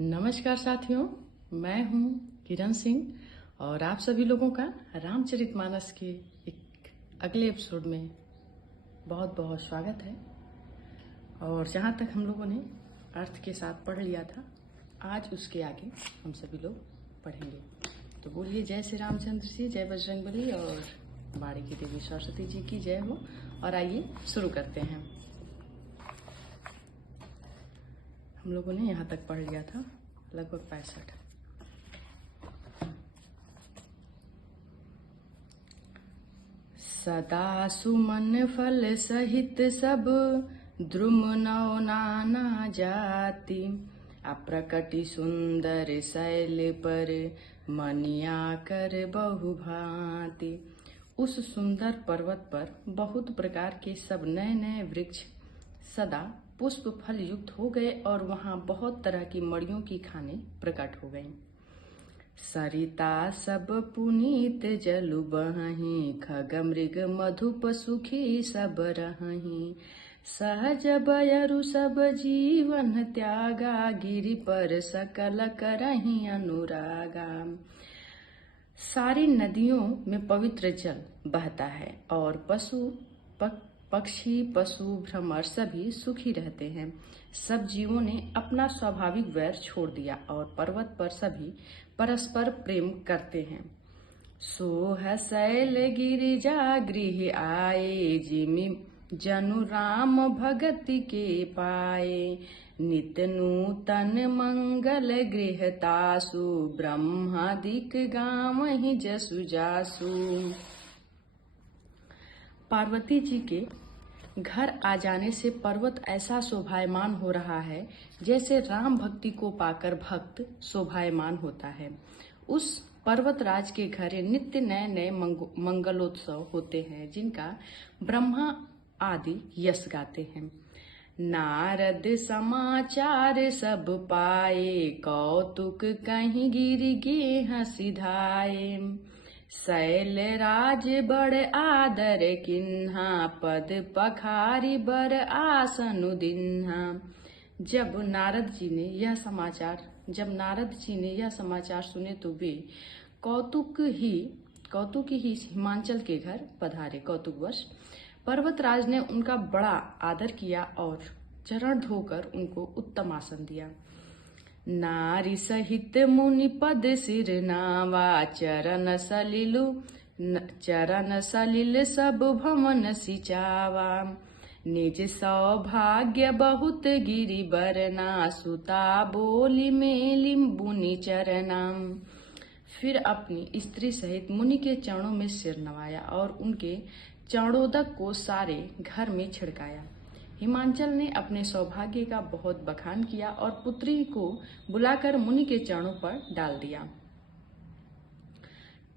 नमस्कार साथियों, मैं हूं किरण सिंह और आप सभी लोगों का रामचरितमानस के एक अगले एपिसोड में बहुत बहुत स्वागत है। और जहां तक हम लोगों ने अर्थ के साथ पढ़ लिया था, आज उसके आगे हम सभी लोग पढ़ेंगे। तो बोलिए जय श्री रामचंद्र जी, जय बजरंगबली और बाड़ी की देवी सरस्वती जी की जय हो। और आइए शुरू करते हैं। हम लोगों ने यहाँ तक पढ़ लिया था, लगभग 65। सदा सुमन फल सहित सब द्रुम नौ नाना जाति, अप्रकटि सुंदर शैल पर मनिया कर बहु भांति। उस सुंदर पर्वत पर बहुत प्रकार के सब नए नए वृक्ष सदा पुष्प फल युक्त हो गए और वहां बहुत तरह की मड़ियों की खाने प्रकट हो गईं। सरिता सब पुनीत जलु बहहीं, खग मृग मधुप सुखी सब रहहीं। सहज बयरु सब जीवन त्यागा, गिरि पर सकल करहीं अनुरागा। सारी नदियों में पवित्र जल बहता है और पक्षी पशु भ्रमर सभी सुखी रहते हैं। सब जीवों ने अपना स्वाभाविक वैर छोड़ दिया और पर्वत पर सभी परस्पर प्रेम करते हैं। सोह शैल गिरिजा गृह आए, जिमि जनु राम भगति के पाए। नित नूतन मंगल गृह तासु, ब्रह्मादिक गावहि जसु जासु। पार्वती जी के घर आ जाने से पर्वत ऐसा शोभायमान हो रहा है जैसे राम भक्ति को पाकर भक्त शोभायमान होता है। उस पर्वतराज के घर नित्य नए नए मंगलोत्सव होते हैं, जिनका ब्रह्मा आदि यश गाते हैं। नारद समाचार सब पाए, कौतुक कहीं गिर गे हंसी धाये। शैल राज बड़ आदर किन्हा, पद पखारी बर आसनु दिन्हा। जब नारद जी ने यह समाचार सुने तो वे कौतुक ही हिमांचल के घर पधारे। कौतुकवश पर्वतराज ने उनका बड़ा आदर किया और चरण धोकर उनको उत्तम आसन दिया। नारी सहित मुनि पद सिर नावा, चरण सलिल सब भवन सिचावा। निज सौभाग्य बहुत गिरि बरना, सुता बोली मेली मुनि चरना। फिर अपनी स्त्री सहित मुनि के चरणों में सिर नवाया और उनके चरणोदक को सारे घर में छिड़काया। हिमांचल ने अपने सौभाग्य का बहुत बखान किया और पुत्री को बुलाकर मुनि के चरणों पर डाल दिया।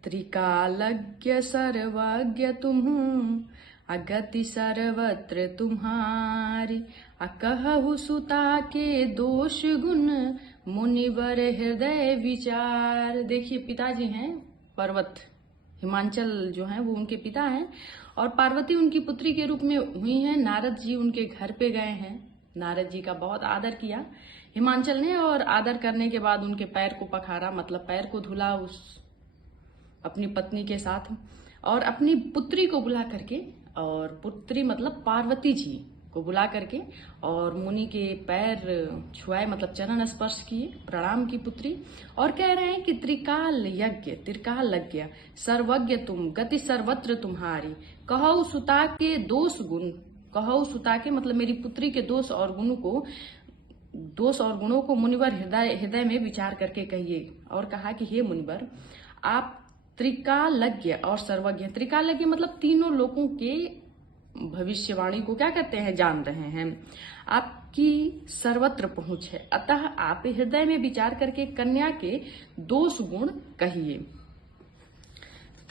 त्रिकालज्ञ सर्वज्ञ तुम्हूं, अगति सर्वत्र तुम्हारी। अकहु सुता के दोष गुण, मुनिवर हृदय विचार। देखिए, पिताजी हैं पर्वत, हिमांचल जो है वो उनके पिता हैं और पार्वती उनकी पुत्री के रूप में हुई हैं। नारद जी उनके घर पे गए हैं। नारद जी का बहुत आदर किया हिमांचल ने और आदर करने के बाद उनके पैर को पखारा, मतलब पैर को धुला उस अपनी पत्नी के साथ, और अपनी पुत्री को बुला करके, और पुत्री मतलब पार्वती जी को बुला करके और मुनि के पैर छुआए, मतलब चरण स्पर्श किए, प्रणाम की पुत्री। और कह रहे हैं कि त्रिकाल यज्ञ सर्वज्ञ तुम, गति सर्वत्र तुम्हारी। कहो सुता के दोष गुण, कहो सुता के मतलब मेरी पुत्री के दोष और गुणों को मुनिवर हृदय में विचार करके कहिए। और कहा कि हे मुनिवर, आप त्रिकालज्ञ और सर्वज्ञ, त्रिकालज्ञ मतलब तीनों लोगों के भविष्यवाणी को क्या कहते हैं, जान रहे हैं। आपकी सर्वत्र पहुंच है, अतः आप हृदय में विचार करके कन्या के दोष गुण कहिए।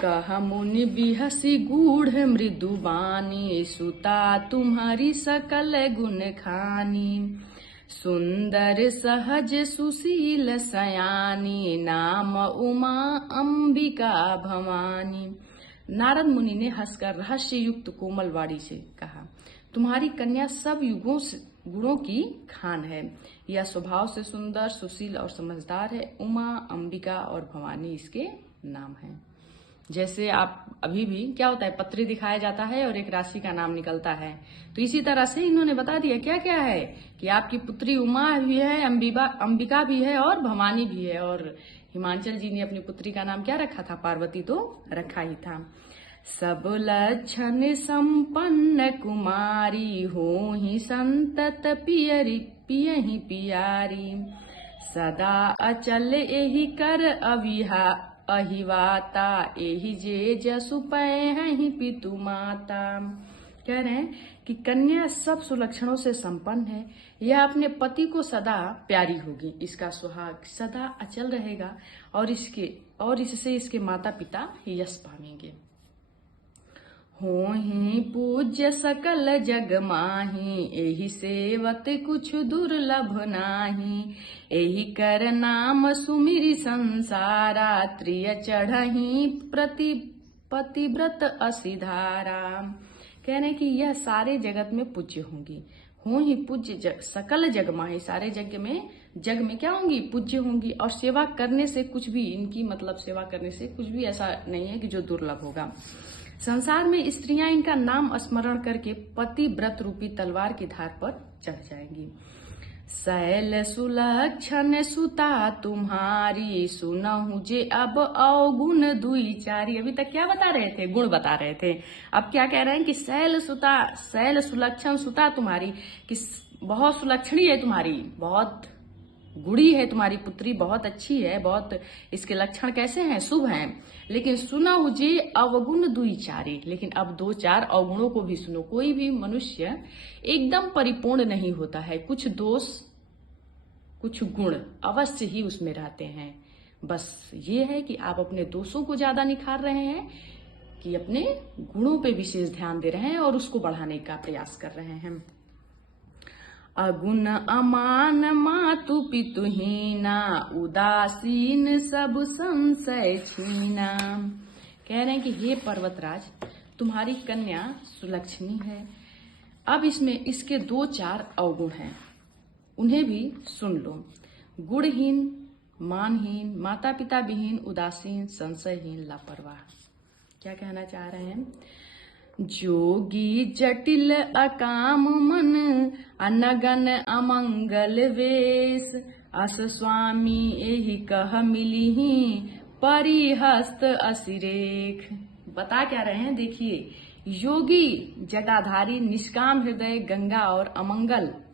कह मुनि बिहसी गूढ़ मृदु बानी, सुता तुम्हारी सकल गुण खानी। सुंदर सहज सुशील सयानी, नाम उमा अंबिका भवानी। नारद मुनि ने हंसकर रहस्य युक्त कोमल वाणी से कहा, तुम्हारी कन्या सब गुणों की खान है। यह स्वभाव से सुंदर, सुशील और समझदार है। उमा, अंबिका और भवानी इसके नाम हैं। जैसे आप अभी भी क्या होता है, पत्री दिखाया जाता है और एक राशि का नाम निकलता है, तो इसी तरह से इन्होंने बता दिया क्या क्या है कि आपकी पुत्री उमा भी है, अंबिका भी है और भवानी भी है। और हिमांचल जी ने अपनी पुत्री का नाम क्या रखा था? पार्वती तो रखा ही था। सब लक्षण संपन्न कुमारी, हो ही संतत पियहि पियारी। सदा अचल एहि कर अहिवाता, एहि जे जसु पैहि पितु माता। कह रहे हैं कि कन्या सब सुलक्षणों से संपन्न है, यह अपने पति को सदा प्यारी होगी, इसका सुहाग सदा अचल रहेगा और इससे इसके माता पिता यश पाएंगे। होहि पूज्य सकल जग माही, एहि सेवत कुछ दुर्लभ नाही। एहि कर नाम सुमिरि संसारा, त्रिय चढ़ही पतिव्रत असिधारा। कह रहे कि यह सारे जगत में पूज्य होंगी। हो ही पूज्य सकल जग माही, सारे जग में क्या होंगी? पूज्य होंगी। और सेवा करने से कुछ भी, इनकी मतलब सेवा करने से कुछ भी ऐसा नहीं है कि जो दुर्लभ होगा। संसार में स्त्रियां इनका नाम स्मरण करके पति व्रत रूपी तलवार की धार पर चढ़ जाएंगी। शैल सुलक्षण सुता तुम्हारी, सुनहु जे अब अवगुण दुई चारी। अभी तक क्या बता रहे थे? गुण बता रहे थे। अब क्या कह रहे हैं कि शैल सुलक्षण सुता तुम्हारी, कि बहुत सुलक्षणी है तुम्हारी, बहुत गुणी है तुम्हारी पुत्री, बहुत अच्छी है, बहुत इसके लक्षण कैसे हैं? शुभ हैं। लेकिन सुनहु जे अवगुण दुई चारी, लेकिन अब 2-4 अवगुणों को भी सुनो। कोई भी मनुष्य एकदम परिपूर्ण नहीं होता है, कुछ दोष कुछ गुण अवश्य ही उसमें रहते हैं। बस ये है कि आप अपने दोषों को ज्यादा निखार रहे हैं कि अपने गुणों पे विशेष ध्यान दे रहे हैं और उसको बढ़ाने का प्रयास कर रहे हैं। अगुण अमान मातु पितुहीना, उदासीन सब संशय छीना। कह रहे हैं कि हे पर्वतराज, तुम्हारी कन्या सुलक्षणी है। अब इसमें इसके 2-4 अवगुण हैं, उन्हें भी सुन लो। गुणहीन, मानहीन, माता पिता विहीन, उदासीन, संशयहीन, लापरवाह। क्या कहना चाह रहे हैं? जोगी जटिल अकाम मन, अनगन अमंगल वेश। अस स्वामी एहि कह मिलिहि, परिहस्त असिरेख। बता क्या रहे हैं? देखिए, योगी जटाधारी, निष्काम हृदय,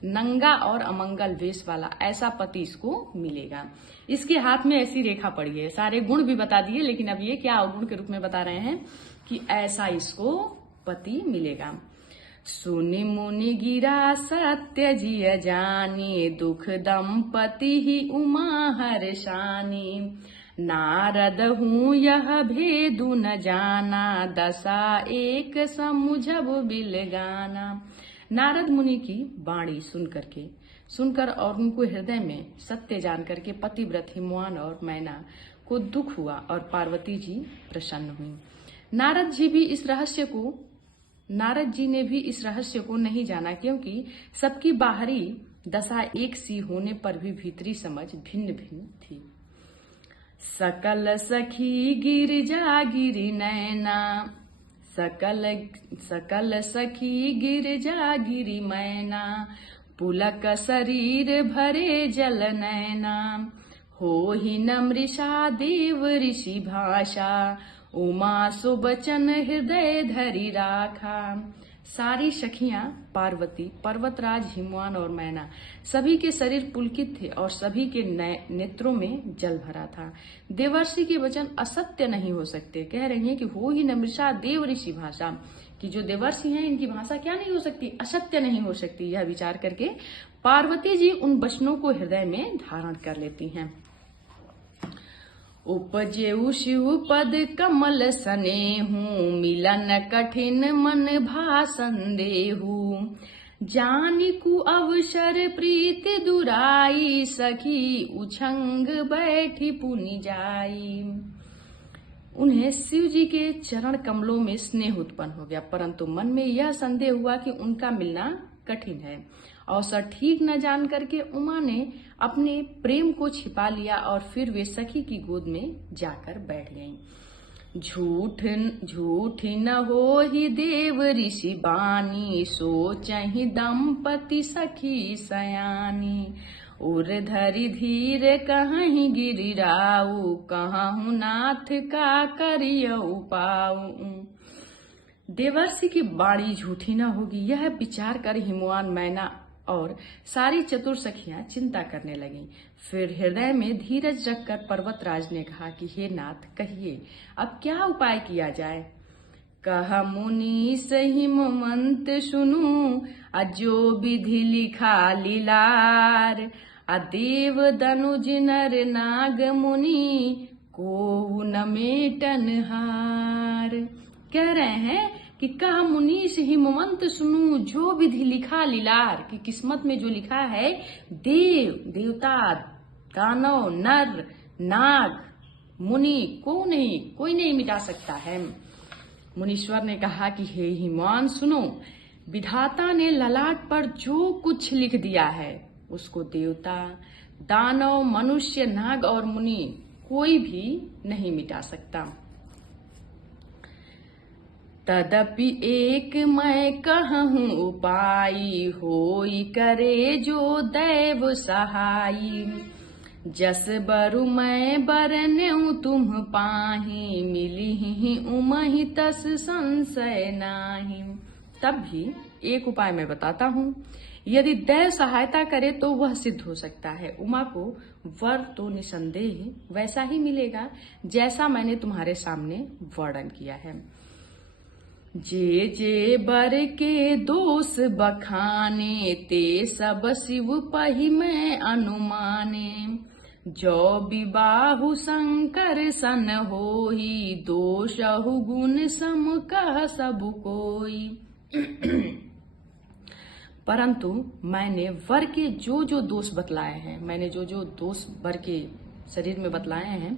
नंगा और अमंगल वेश वाला ऐसा पति इसको मिलेगा। इसके हाथ में ऐसी रेखा पड़ी है। सारे गुण भी बता दिए, लेकिन अब ये क्या अवगुण के रूप में बता रहे हैं कि ऐसा इसको पति मिलेगा। सुनि मुनि गिरा सत्य जिय जानी, दुख दंपति ही उमा हर्षानी। नारद हूँ यह भेदु न जाना, दशा एक समुझब बिलगाना। नारद मुनि की वाणी सुनकर और उनको हृदय में सत्य जान करके पतिव्रत हिमवान और मैना को दुख हुआ और पार्वती जी प्रसन्न हुई। नारद जी ने भी इस रहस्य को नहीं जाना, क्योंकि सबकी बाहरी दशा एक सी होने पर भी भीतरी समझ भिन्न भिन्न थी। सकल सखी गिरजा गिरि नैना, सकल सखी गिरजा गिरि मैना। पुलक शरीर भरे जल नैना, हो ही न मृषा देव ऋषि भाषा। उमा सुबचन हृदय धरि राखा। सारी सखियां पार्वती, पर्वतराज, हिमवान और मैना, सभी के शरीर पुलकित थे और सभी के नेत्रों में जल भरा था। देवर्षि के वचन असत्य नहीं हो सकते। कह रही हैं कि हो ही न मृषा देव ऋषि भाषा, कि जो देवर्षि हैं इनकी भाषा क्या नहीं हो सकती? असत्य नहीं हो सकती। यह विचार करके पार्वती जी उन वचनों को हृदय में धारण कर लेती हैं। उपजेउ शिव पद कमल सनेहू, मिलन कठिन मन भासन देहू। जानिकु अवसर प्रीति दुराई, सखी उछंग बैठी पुनि जाई। उन्हें शिव जी के चरण कमलों में स्नेह उत्पन्न हो गया, परंतु मन में यह संदेह हुआ कि उनका मिलना कठिन है अवसर ठीक न जान करके उमा ने अपने प्रेम को छिपा लिया और फिर वे सखी की गोद में जाकर बैठ गईं। झूठ न हो ही देव ऋषि बानी, सोचहि दंपति सखी सयानी। उर धरि धीर कहीं गिरिराऊ, कहूँ नाथ का करियऊ पाऊ। देवर्षि की बाणी झूठी न होगी, यह विचार कर हिमवान मैना और सारी चतुर सखियां चिंता करने लगीं। फिर हृदय में धीरज रखकर पर्वतराज ने कहा कि हे नाथ, कहिए अब क्या उपाय किया जाए। कह मुनि हिमवंत सुनु, अजो विधि लिखा लीलार। अदेव दनुज नर नाग मुनि, को न मेटन हार। कह रहे हैं कि कह मुनीष हिमवंत सुनू, जो विधि लिखा लीलार, कि किस्मत में जो लिखा है देव देवता दानव नर नाग मुनि को नहीं, कोई नहीं मिटा सकता है। मुनीश्वर ने कहा कि हे हिमवान सुनो, विधाता ने ललाट पर जो कुछ लिख दिया है उसको देवता दानव मनुष्य नाग और मुनि कोई भी नहीं मिटा सकता। तदपि एक मैं कहूँ उपाय, होई करे जो दैव सहाई। जस बरु मैं बरन्यू तुम पाही, मिली उमहि तस संशय नाही। तब भी एक उपाय मैं बताता हूँ, यदि दैव सहायता करे तो वह सिद्ध हो सकता है। उमा को वर तो निसंदेह वैसा ही मिलेगा जैसा मैंने तुम्हारे सामने वर्णन किया है। जे जे बर के दोष बखाने, ते सब शिव पहि में अनुमाने। जो विबाहु शंकर सन होई, दोषहु गुण सम कह सब कोई। परंतु मैंने वर के जो जो दोष बतलाए हैं, मैंने जो जो दोष वर के शरीर में बतलाए हैं,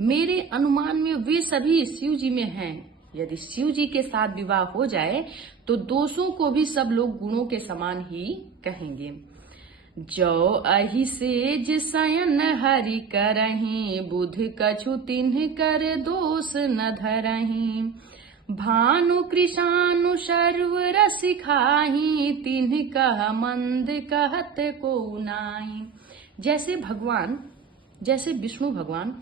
मेरे अनुमान में वे सभी शिव जी में हैं। यदि शिव जी के साथ विवाह हो जाए तो दोषों को भी सब लोग गुणों के समान ही कहेंगे। जो अहि सेज शयन हरि करहीं, बुध कछु तिन्ह कर दोष न धरहीं। भानु कृशानु सर्व रस खाही, तिन्ह कह मंद कहत को नाई। जैसे विष्णु भगवान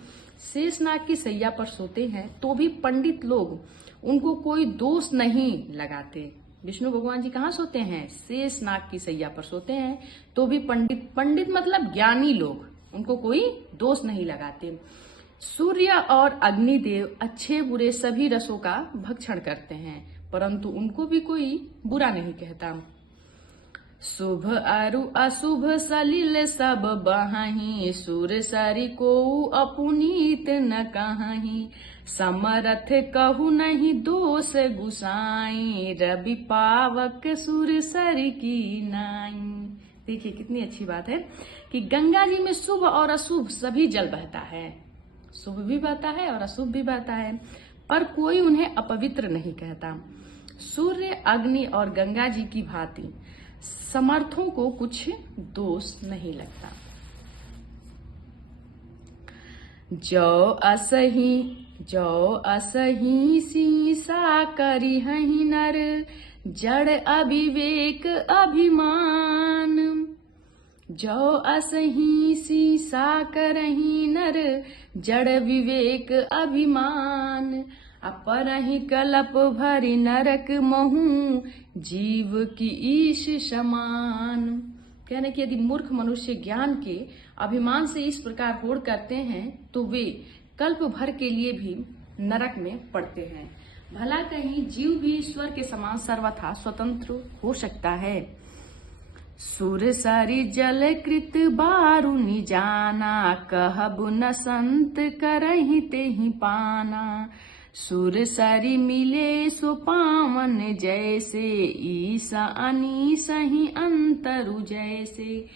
शेषनाग की सैया पर सोते हैं तो भी पंडित लोग उनको कोई दोष नहीं लगाते। विष्णु भगवान जी कहाँ सोते हैं? शेषनाग की सैया पर सोते हैं, तो भी पंडित मतलब ज्ञानी लोग उनको कोई दोष नहीं लगाते। सूर्य और अग्निदेव अच्छे बुरे सभी रसों का भक्षण करते हैं, परंतु उनको भी कोई बुरा नहीं कहता। शुभ अरु अशुभ सलिल सब बहाही, सुर सरि को अपुनीत न कहाही। समरथ कहु नहीं दोष गुसाई, रवि पावक सुर सरि की नाई। देखिए कितनी अच्छी बात है कि गंगा जी में शुभ और अशुभ सभी जल बहता है, शुभ भी बहता है और अशुभ भी बहता है, पर कोई उन्हें अपवित्र नहीं कहता। सूर्य अग्नि और गंगा जी की भांति समर्थों को कुछ दोष नहीं लगता। जो असही सीसा करी हहि नर, जड़ अविवेक अभिमान। जो असही सीसा करही नर, जड़ विवेक अभिमान। अपरहि कलप भरि नरक महू, जीव की ईश समान। कहने कि यदि मूर्ख मनुष्य ज्ञान के अभिमान से इस प्रकार होड़ करते हैं तो वे कल्प भर के लिए भी नरक में पड़ते हैं। भला कहीं जीव भी ईश्वर के समान सर्वथा स्वतंत्र हो सकता है। सुर सरि जल कृत बारुनि जाना, कहबु न संत करहि तेहि पाना। सुर सरि मिले सो पावन जैसे, ईसा अनीसा ही अंतरु जैसे।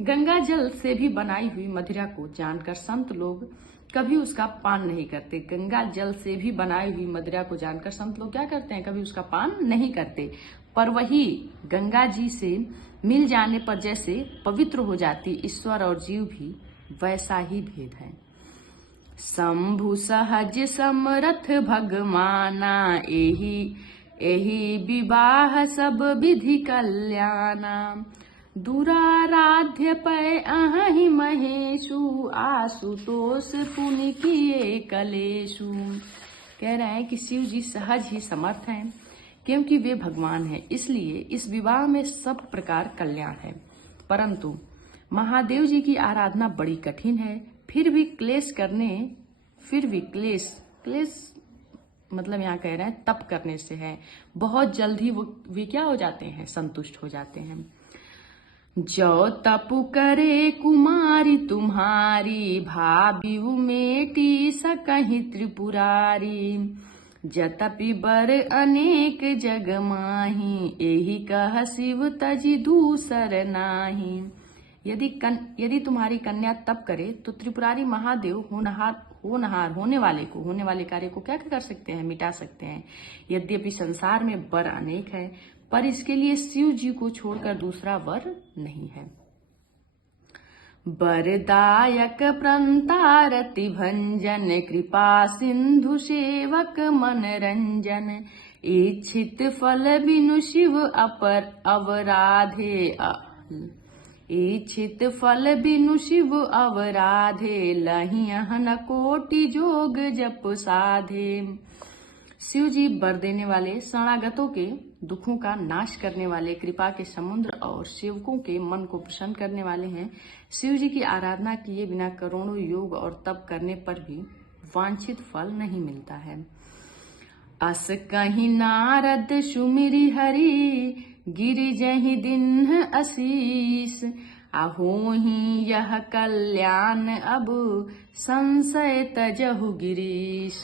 गंगा जल से भी बनाई हुई मदिरा को जानकर संत लोग कभी उसका पान नहीं करते। गंगा जल से भी बनाई हुई मदिरा को जानकर संत लोग क्या करते हैं? कभी उसका पान नहीं करते। पर वही गंगा जी से मिल जाने पर जैसे पवित्र हो जाती ईश्वर और जीव भी, वैसा ही भेद है। शंभु सहज समरथ भगवाना, एही विवाह सब विधि कल्याणा। दुराराध्य पै अहि महेशु, आशुतोष पुनि किए कलेशु। कह रहे हैं कि शिव जी सहज ही समर्थ हैं, क्योंकि वे भगवान हैं, इसलिए इस विवाह में सब प्रकार कल्याण है। परंतु महादेव जी की आराधना बड़ी कठिन है, फिर भी क्लेश मतलब यहाँ कह रहे हैं तप करने से है, बहुत जल्द ही वे क्या हो जाते हैं, संतुष्ट हो जाते हैं। जो तप करे कुमारी तुम्हारी, भाभी उमेटी सकहि त्रिपुरारी। जतपि बर अनेक जग माही, एही कह शिव तजी दूसर नाही। यदि तुम्हारी कन्या तप करे तो त्रिपुरारी महादेव होनहार होने वाले कार्य को क्या कर सकते हैं, मिटा सकते हैं। यद्यपि संसार में वर अनेक है, पर इसके लिए शिव जी को छोड़कर दूसरा वर नहीं है। बरदायक प्रंतारति भंजन, कृपा सिंधु सेवक मनरंजन। इच्छित फल बिनु शिव अवराधे, लहियन कोटि जोग जप साधे। शिव जी वर देने वाले, शरणागतों के दुखों का नाश करने वाले, कृपा के समुद्र और सेवकों के मन को प्रसन्न करने वाले हैं। शिव जी की आराधना किए बिना करोड़ों योग और तप करने पर भी वांछित फल नहीं मिलता है। अस कहीं नारद सुमिरि हरि, गिरि जहि दिन आशीष। अहो ही यह कल्याण अब, संशय तजहु गिरीश।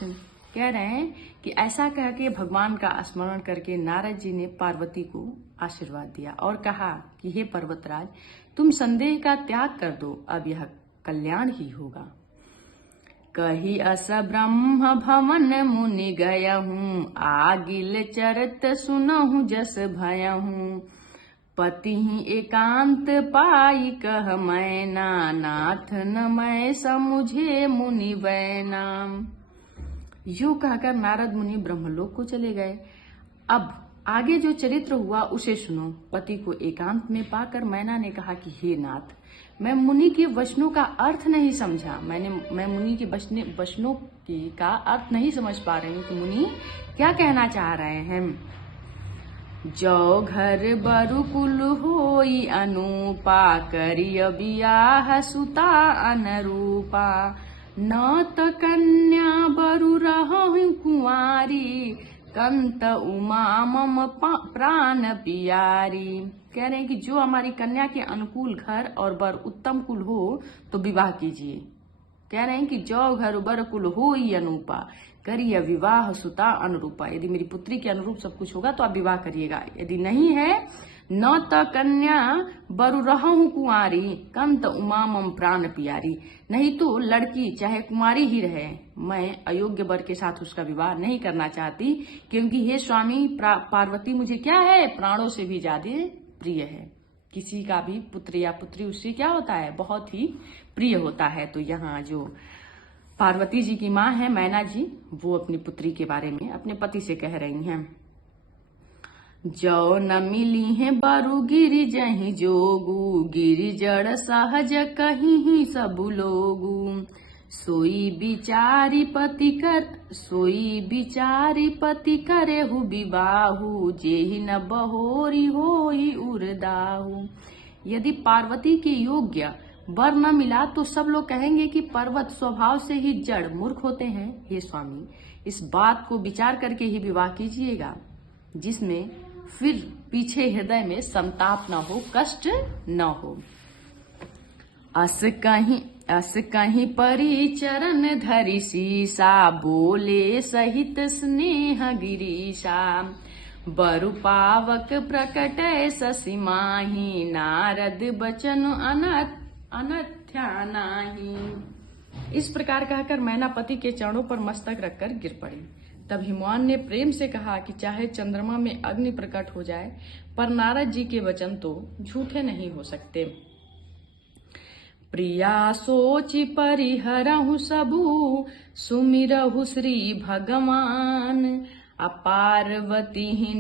कह रहे हैं कि ऐसा कह के भगवान का स्मरण करके नारद जी ने पार्वती को आशीर्वाद दिया और कहा कि हे पर्वतराज, तुम संदेह का त्याग कर दो, अब यह कल्याण ही होगा। कही अस ब्रह्म भवन मुनि गयहूँ, आगिल चरत सुनहु जस भयहूँ। पति ही एकांत पाई कह मैना, नाथ न मैं समुझे मुनि वैनाम। यूं कहकर नारद मुनि ब्रह्मलोक को चले गए। अब आगे जो चरित्र हुआ उसे सुनो। पति को एकांत में पाकर मैना ने कहा कि हे नाथ, मैं मुनि के वचनों का अर्थ नहीं समझा। मैं मुनि के वचनों का अर्थ नहीं समझ पा रही हूँ कि मुनि क्या कहना चाह रहे हैं। जो घर बरु कुल होई अनुपा, करिय बियाह सुता अनुरूपा। न त कन्या बरु रहु कुंवारी, कंत उमा मम प्राण पियारी। कह रहे हैं कि जो हमारी कन्या के अनुकूल घर और वर उत्तम कुल हो तो विवाह कीजिए। कह रहे हैं कि जो घर बर कुल हो ही अनुपा, करिए विवाह सुता अनुरूपा। यदि मेरी पुत्री के अनुरूप सब कुछ होगा तो आप विवाह करिएगा, यदि नहीं है न त कन्या बरु रहूं कुंवारी, कंत उमा मम प्राण पियारी। नहीं तो लड़की चाहे कुंवारी ही रहे, मैं अयोग्य वर के साथ उसका विवाह नहीं करना चाहती, क्योंकि हे स्वामी पार्वती मुझे क्या है, प्राणों से भी ज्यादा प्रिय है। किसी का भी पुत्र या पुत्री उससे क्या होता है, बहुत ही प्रिय होता है। तो यहाँ जो पार्वती जी की माँ है मैना जी, वो अपनी पुत्री के बारे में अपने पति से कह रही हैं। जो न मिली है बरु गिरि जहि जोगु, गिरि जड़ सहज कहीं ही सब लोगु। सोई बिचारी पति करे हु विबाहु, जेहि न बहोरी होई उरदाहु। यदि पार्वती के योग्य वर न मिला तो सब लोग कहेंगे कि पर्वत स्वभाव से ही जड़ मूर्ख होते हैं। हे स्वामी, इस बात को विचार करके ही विवाह कीजिएगा, जिसमें फिर पीछे हृदय में संताप न हो, कष्ट न हो। अस कहीं परी चरण धरि सीसा, बोले सहित स्नेह गिरीशा। बरु पावक प्रकट शशि माही, नारद बचन अनथ्या नाही। इस प्रकार कहकर मैना पति के चरणों पर मस्तक रखकर गिर पड़ी। तब हिमवान ने प्रेम से कहा कि चाहे चंद्रमा में अग्नि प्रकट हो जाए, पर नारद जी के वचन तो झूठे नहीं हो सकते। प्रिया सोचि परिहरहु सबु, सुमिरहु श्री भगवान। अपार्वती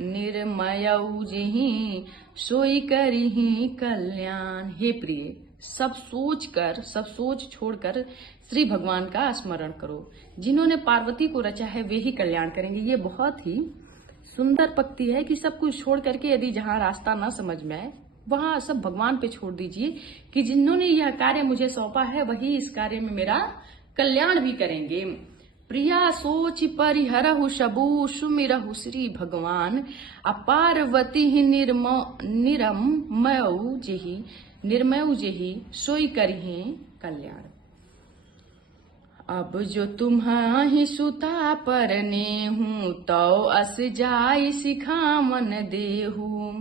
निर्मयऊ जिहि, सोई करिहि कल्याण। हे प्रिय, सब सोच छोड़कर श्री भगवान का स्मरण करो। जिन्होंने पार्वती को रचा है वे ही कल्याण करेंगे। ये बहुत ही सुंदर पंक्ति है कि सब कुछ छोड़ करके यदि जहाँ रास्ता न समझ में आए वहां सब भगवान पे छोड़ दीजिए कि जिन्होंने यह कार्य मुझे सौंपा है वही इस कार्य में मेरा कल्याण भी करेंगे। प्रिया सोच परिहरहु सबु, सुमिरहु श्री भगवान। अपार्वती निर्मयऊ जेहि, सोई करिहि कल्याण। अब जो तुम्हाहि सुता परनेहु, तो अस जाय सिखावन देहु।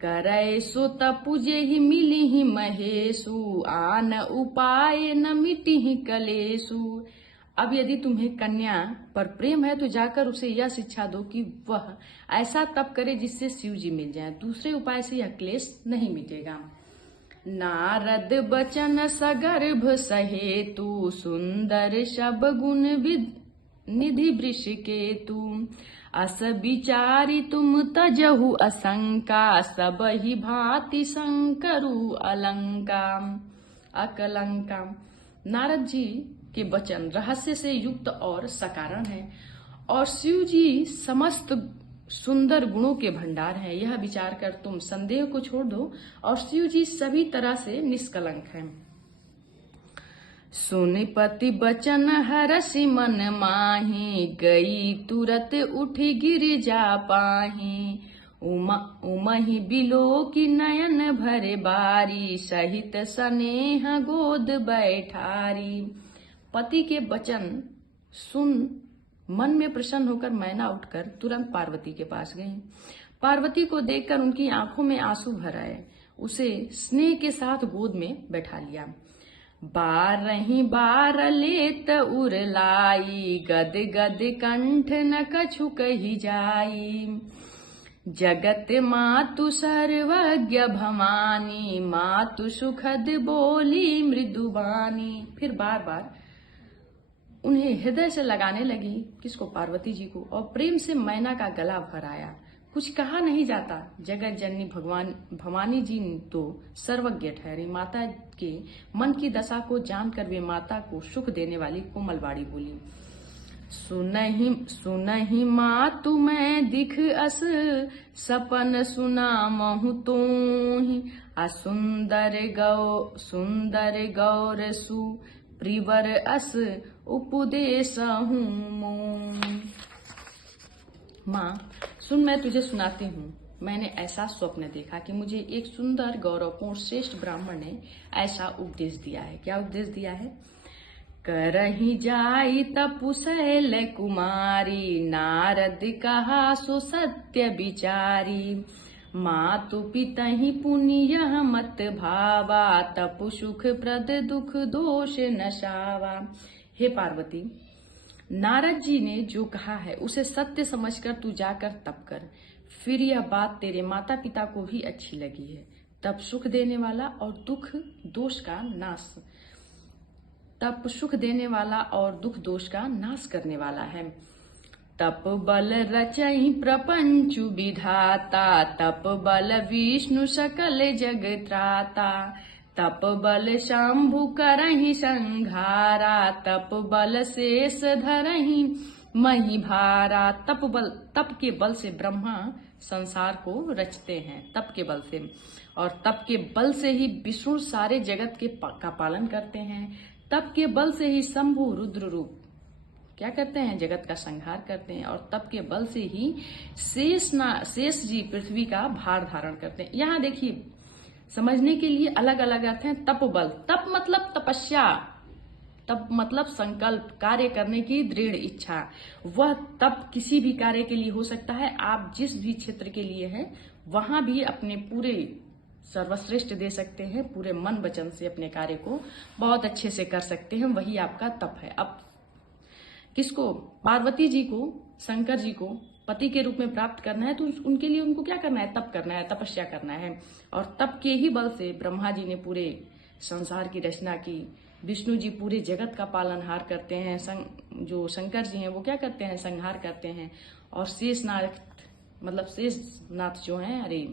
करय सो तपु जेहि मिलिहि महेशु, आन उपाय न मिटिहि कलेशु। अब यदि तुम्हें कन्या पर प्रेम है तो जाकर उसे यह शिक्षा दो कि वह ऐसा तप करे जिससे शिव जी मिल जाए, दूसरे उपाय से यह क्लेश नहीं मिटेगा। नारद बचन सगर्भ सहेतु, सुंदर शब गुण निधि वृष केतु। अस विचारी तुम तजहु असंका, सब ही भांति शंकरु अकलंका। नारद जी के वचन रहस्य से युक्त और सकारण है और शिव जी समस्त सुंदर गुणों के भंडार हैं। यह विचार कर तुम संदेह को छोड़ दो और शिव जी सभी तरह से निष्कलंक हैं। सुनि पति बचन हरषि मन माही, गई तुरत उठी गिर जा पाही। उमहि बिलो की नयन भरे बारी, सहित स्नेह गोद बैठारी। पति के वचन सुन मन में प्रसन्न होकर मैना उठकर तुरंत पार्वती के पास गई। पार्वती को देखकर उनकी आंखों में आंसू भर आए। उसे स्नेह के साथ गोद में बैठा लिया। बार लेत उर लाई, गद गद कंठ न कछु कही जाई। जगत मातु सर्वज्ञ भवानी, मातु सुखद बोली मृदुबानी। फिर बार बार उन्हें हृदय से लगाने लगी, किसको? पार्वती जी को, और प्रेम से मैना का गला भराया। कुछ कहा नहीं जाता। जगत जननी भवानी जी तो सर्वज्ञ ठहरी। माता के मन की दशा को जानकर वे माता को सुख देने वाली कोमलवाणी बोली। सुनहि मातु मैं दिख अस, सपन सुना महु तोहि। सुंदर गौर सु प्रिवर अस, उपदेश हूँ। माँ सुन, मैं तुझे सुनाती हूँ। मैंने ऐसा स्वप्न देखा कि मुझे एक सुंदर गौरवपूर्ण श्रेष्ठ ब्राह्मण ने ऐसा उपदेश दिया है। क्या उपदेश दिया है? करहि जाई तपुशैल कुमारी, नारद कहा सो सत्य विचारी। मातु पितहि पुण्य मत भावा, तपु सुख प्रद दुख दोष नशावा। हे पार्वती, नारद जी ने जो कहा है उसे सत्य समझकर तू जाकर तप कर। फिर यह बात तेरे माता पिता को भी अच्छी लगी है। तप सुख देने वाला और दुख दोष का नाश करने वाला है। तप बल रचहि प्रपंचु विधाता, तप बल विष्णु सकल जग त्राता। तप बल शंभु करहि संघारा, तप बल शेष धरहि मही भारा। तप के बल से ब्रह्मा संसार को रचते हैं, तप के बल से, और तप के बल से ही विष्णु सारे जगत का पालन करते हैं। तप के बल से ही शंभु रुद्र रूप क्या करते हैं? जगत का संहार करते हैं। और तप के बल से ही शेष जी पृथ्वी का भार धारण करते हैं। यहाँ देखिए, समझने के लिए अलग अलग अर्थ हैं। तप बल, तप मतलब तपस्या, तप मतलब संकल्प, कार्य करने की दृढ़ इच्छा। वह तप किसी भी कार्य के लिए हो सकता है। आप जिस भी क्षेत्र के लिए है वहां भी अपने पूरे सर्वश्रेष्ठ दे सकते हैं, पूरे मन वचन से अपने कार्य को बहुत अच्छे से कर सकते हैं। वही आपका तप है। अब किसको, पार्वती जी को, शंकर जी को पति के रूप में प्राप्त करना है, तो उनके लिए उनको क्या करना है, तप करना है, तपस्या करना है। और तप के ही बल से ब्रह्मा जी ने पूरे संसार की रचना की, विष्णु जी पूरे जगत का पालनहार करते हैं, जो शंकर जी हैं वो क्या करते हैं, संहार करते हैं। और शेषनाग मतलब शेषनाथ जो हैं,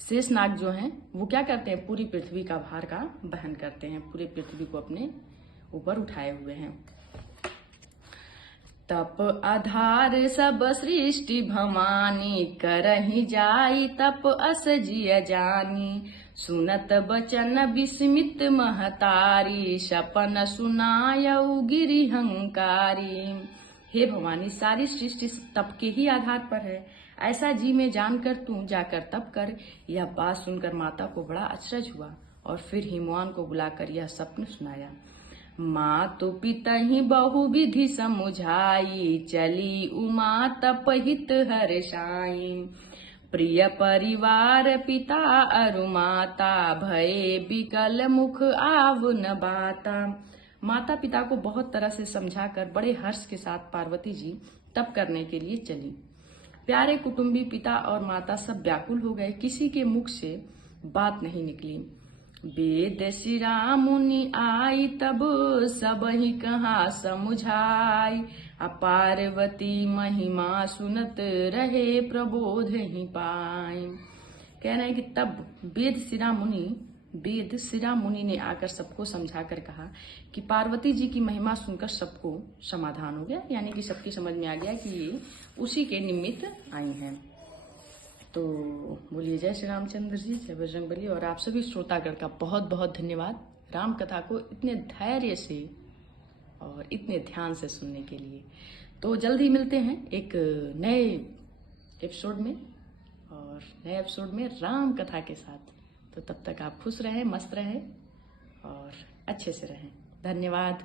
शेषनाग जो हैं वो क्या करते हैं, पूरी पृथ्वी का भार का वहन करते हैं, पूरे पृथ्वी को अपने ऊपर उठाए हुए हैं। तप आधार सब सृष्टि भवानी, करहि जाई तप अस जिय जानी। सुनत बचन विस्मित महतारी, सपन सुनायऊ गिरिहंकारी। हे भवानी, सारी सृष्टि तप के ही आधार पर है, ऐसा जी में जानकर तू जाकर तप कर। यह बात सुनकर माता को बड़ा अचरज हुआ और फिर हिमवान को बुलाकर यह स्वप्न सुनाया। मातु पिता ही बहु विधि समुझाई, चली उमा तपहित हर्षाई। प्रिय परिवार पिता अरु माता, भये बिकल मुख आव न बाता। माता पिता को बहुत तरह से समझाकर बड़े हर्ष के साथ पार्वती जी तप करने के लिए चली। प्यारे कुटुंबी पिता और माता सब व्याकुल हो गए, किसी के मुख से बात नहीं निकली। वेद शिरा मुनि आई तब, सब ही कहा समुझाई। पार्वती महिमा सुनत रहे, प्रबोध ही पाए। कह रहे हैं कि तब वेद शिरा मुनि ने आकर सबको समझाकर कहा कि पार्वती जी की महिमा सुनकर सबको समाधान हो गया, यानी कि सबकी समझ में आ गया कि ये उसी के निमित्त आई हैं। तो बोलिए जय श्री रामचंद्र जी, जय बजरंगबली। और आप सभी श्रोतागण का बहुत बहुत धन्यवाद राम कथा को इतने धैर्य से और इतने ध्यान से सुनने के लिए। तो जल्द ही मिलते हैं एक नए एपिसोड में, और नए एपिसोड में राम कथा के साथ। तो तब तक आप खुश रहें, मस्त रहें और अच्छे से रहें। धन्यवाद।